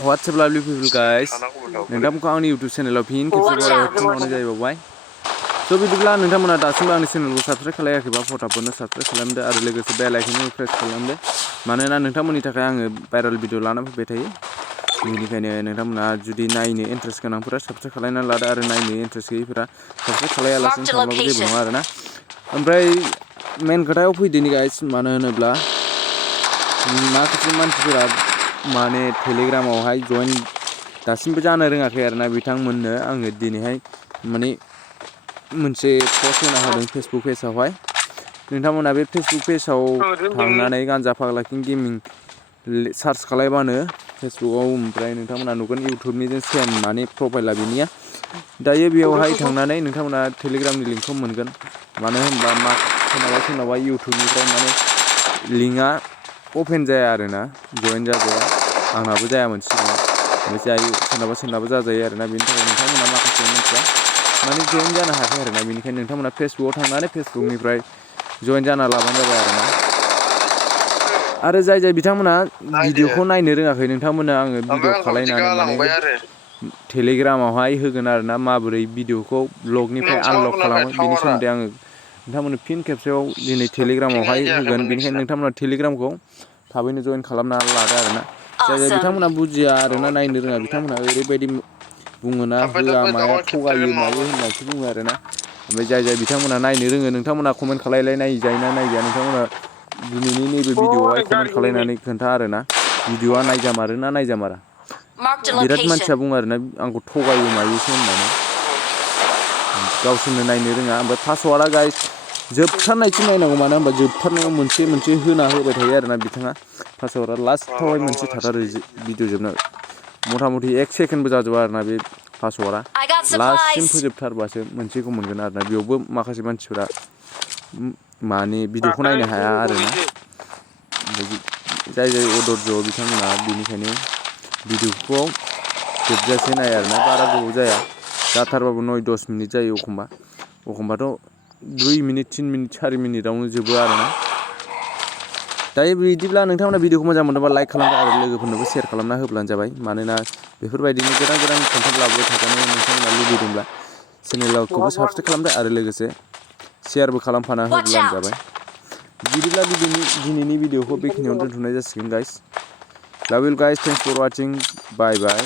What's up, lovely people, guys? नोंथांमोनखौ आंनि YouTube चेनेलाव फिन खेबसे बरायहरफिननाय जाहैबाय। So बिदिब्ला नोंथांमोना दासिमबो आंनि चेनेलखौ साबस्क्राइब खालायाखैबा फटाफटनो साबस्क्राइब खालामदो आरो लोगोसे बेल आइकनखौ प्रेस खालामदो। मानोना नोंथांमोननि थाखाय आङो भाइरेल भिडिअ लाना फैबाय थायो। बेनिखायनो नोंथांमोना जुदि नायनो इन्ट्रेस्ट गोनांफोरा साबस्क्राइब खालामनानै लादो आरो नायनो इन्ट्रेस्ट गैयैफोरा साबस्क्राइब खालायालासिनो थाब्लाबो जेबो नङा आरोना। ओमफ्राय मेन खोथायाव फैदोनि गाइस, मानो होनोब्ला माखासे मानसिफोरा माने टेलिग्रामावहाय जइन दासिमबो जानो रोङाखै आरोना। बिथांमोननो आङो दिनैहाय माने मोनसे पस्ट होना होदों फेसबुक पेजआवहाय। नोंथांमोना बे फेसबुक पेजआव थांनानै गान्जाफाग्ला किं गेमिं सार्च खालायबानो फेसबुकआव, ओमफ्राय नोंथांमोना नुगोन इउटुबनिजों सेम माने प्रफाइला बेनिया। दायो बेयावहाय थांनानै नोंथांमोना टेलिग्रामनि लिंकखौ मोनगोन। मानो होनबा सोरनाबा इउटुबनिफ्राय माने लिंकआ अपेन जाया आरोना, जइन जाजाया। आंनाबो जायामोन सिगाङाव, ओमफ्राय सोरनाबा जाजायो आरोना। बेनि थाखाय नोंथांमोना माखासे मानसिया माने जइन जानो हायाखै आरोना। बेनिखायनो नोंथांमोना फेसबुकआव थांनानै फेसबुकनिफ्राय जइन जाना लाबानो जाबाय आरोना। आरो जाय बिथांमोना भिडिअखौ नायनो रोङाखै, नोंथांमोना आङो भिडिअ खालायनानै माने टेलिग्रामावहाय होगोन आरोना, माबोरै भिडिअखौ ब्लगनिफ्राय आनलक खालामो बेनि सोमोन्दै आङो नोंथांमोननो फिन खेबसेयाव दिनै टेलिग्रामावहाय होगोन। बेनिखायनो नोंथांमोना टेलिग्रामखौ थाबैनो जइन खालामना लादो आरोना। जाय बिथांमोना बुजिया आरोना, नायनो रोङा, बिथांमोना ओरैबायदि बुङोना होआ माया थगायो मायो होननानैसो बुङो आरोना। ओमफ्राय जाय बिथांमोना नायनो रोङो, नोंथांमोना कमेन्ट खालायलाय नायजायोना नायजाया। नोंथांमोना दिनैनि नैबे भिडिअआवहाय कमेन्ट खालायनानै खोन्था आरोना, भिडिअआ नायजामारो ना नायजामारा। बिराद मानसिया बुङो आरोना आंखौ थगायो मायोसो होननानै, गावसोरनो नायनो रोङा। ओमफ्राय पासवार्डआ गाइस जोबथारनायसिम नायनांगौ, मानो होनबा जोबथारनायाव मोनसे होना होबाय थायो आरोना बिथाङा। पासवार्डआ लास्टावहाय मोनसे थाथारो भिडिअ जोबनो, मथा मथि 1 सेकेन्डबो जाजोबा आरोना बे पासवार्डआ। लास्टसिम फोजोबथारबासो मोनसेखौ मोनगोन आरोना। बेयावबो माखासे मानसिफोरा माने भिडिअखौ नायनो हाया आरोना। जाय अदरज' बिथांमोना बेनिखायनो भिडिअखौ जोबजासे नाया आरोना। बारा गोबाव जाया, जाथारबाबो 9-10 मिनिट जायो एखमबाथ' 2 मिनिट 3 मिनिट 4 मिनिटआवनो जोबो आरोना। दायो बिदिब्ला नोंथांमोना भिडिअखौ मोजां मोनोबा लाइक खालामदो आरो लोगोफोरनोबो शेयार खालामना होब्लानो जाबाय। मानोना बेफोरबायदिनो गोदान कन्टेन्ट लाबोबाय थाजानो नोंथांमोना लुबैदोंब्ला चेनेलखौबो साबस्क्राइब खालामदो आरो लोगोसे शेयारबो खालामफाना होब्लानो जाबाय। बिदिब्ला दिनैनि भिडिअखौ बेखिनियावनो दोनथ'नाय जासिगोन guys. Love you guys, thanks for watching, bye bye.